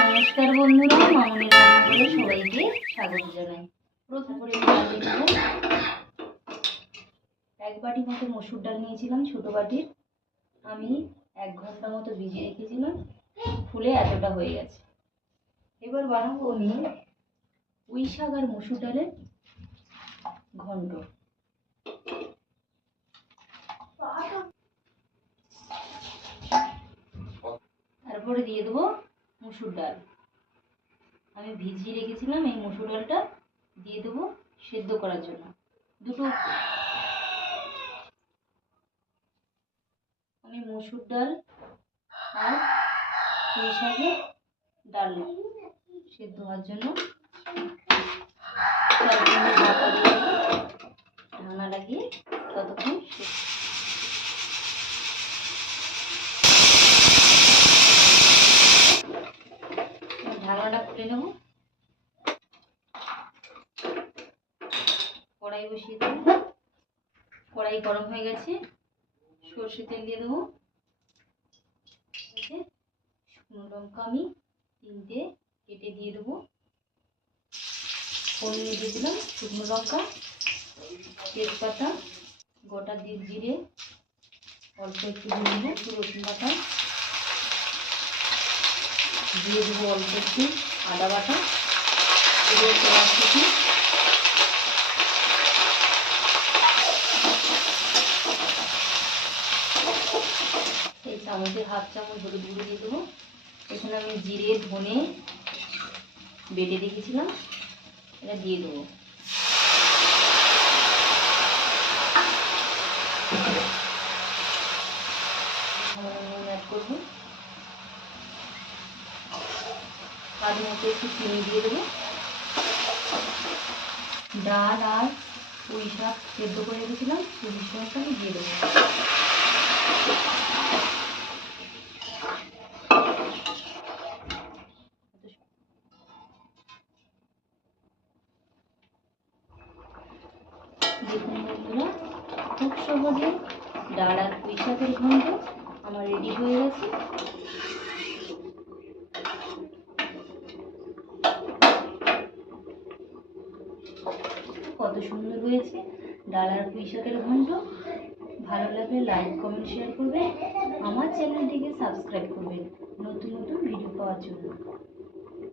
নমস্কার বন্ধুরা, মামনের রান্নাঘরে সবাইকে স্বাগত জানাই। প্রথম করে এক বাটি মতো মসুর ডাল নিয়েছিলাম, ছোট বাটির। আমি 1 ঘন্টা মতো ভিজিয়ে রেখেছিলাম, ফুলে এতটা হয়ে গেছে। এবার বানাবো আমি পুঁই শাক আর মসুর ডালের ঘন্ট। তারপরে দিয়ে দেবো মসুর ডাল। আমি ভিজিয়ে রেখেছিলাম, এই মসুর ডালটা দিয়ে দেবো সেদ্ধ করার জন্য। আমি মসুর ডাল আর পুঁই শাকের ডাল সেদ্ধ হওয়ার জন্য ঢাকনা লাগিয়ে ততক্ষণ ঢাকনাটা খুলে নেব। কড়াই বসিয়ে দেবো। কড়াই গরম হয়ে গেছে, সর্ষে তেল দিয়ে দেবো। শুকনো লঙ্কা আমি 3টে কেটে দিয়ে দেবো। ফোড়ন দিয়ে দিলাম শুকনো লঙ্কা, তেজপাতা, গোটা জিরে, অল্প একটু দিয়ে দেবো রসুন বাটা, দিয়ে দেবো অল্প একটু আদা বাটা, পেঁয়াজ কুচি, এই চামচের 1/2 চামচ হলুদ গুঁড়ো দিয়ে দেবো। এখানে আমি জিরে ধনে বেটে রেখেছিলাম, এটা দিয়ে দেবো। নুন অ্যাড করবো, স্বাদ মতো একটু চিনি দিয়ে দেবো। ডাল আর পুঁই শাক সেদ্ধ করে রেখেছিলাম, সেই মিশ্রণটা আমি দিয়ে দেবো। দেখুন বন্ধুরা, খুব সহজে ডাল আর পুঁই শাকের ঘন্ট আমার রেডি হয়ে গেছে। কত সুন্দর হয়েছে ডাল আর পুঁই শাকের ঘন্ট। ভালো লাগলে লাইক কমেন্ট শেয়ার করবেন, আমার চ্যানেলটিকে সাবস্ক্রাইব করবেন নতুন নতুন ভিডিও পাওয়ার জন্য।